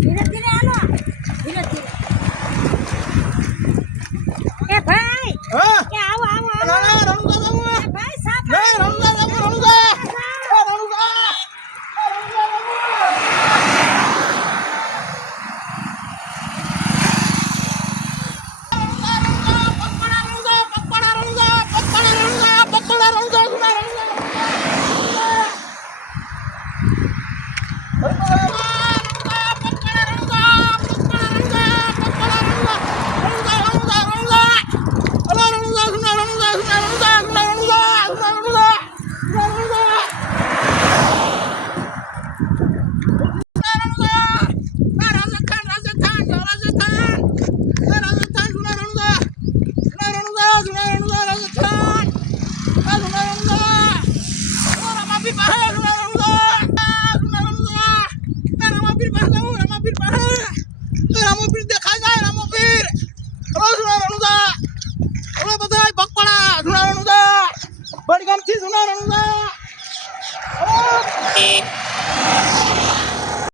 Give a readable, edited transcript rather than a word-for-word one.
ધીરે ધીરે હાલો ધીરે ધીરે એ ભાઈ હા એ આવો આવો આવો ના ના રણુજા જાવું એ ભાઈ સાપ ના રણુજા જાવું રણુજા રણુજા બડગામથી સુના રણુજા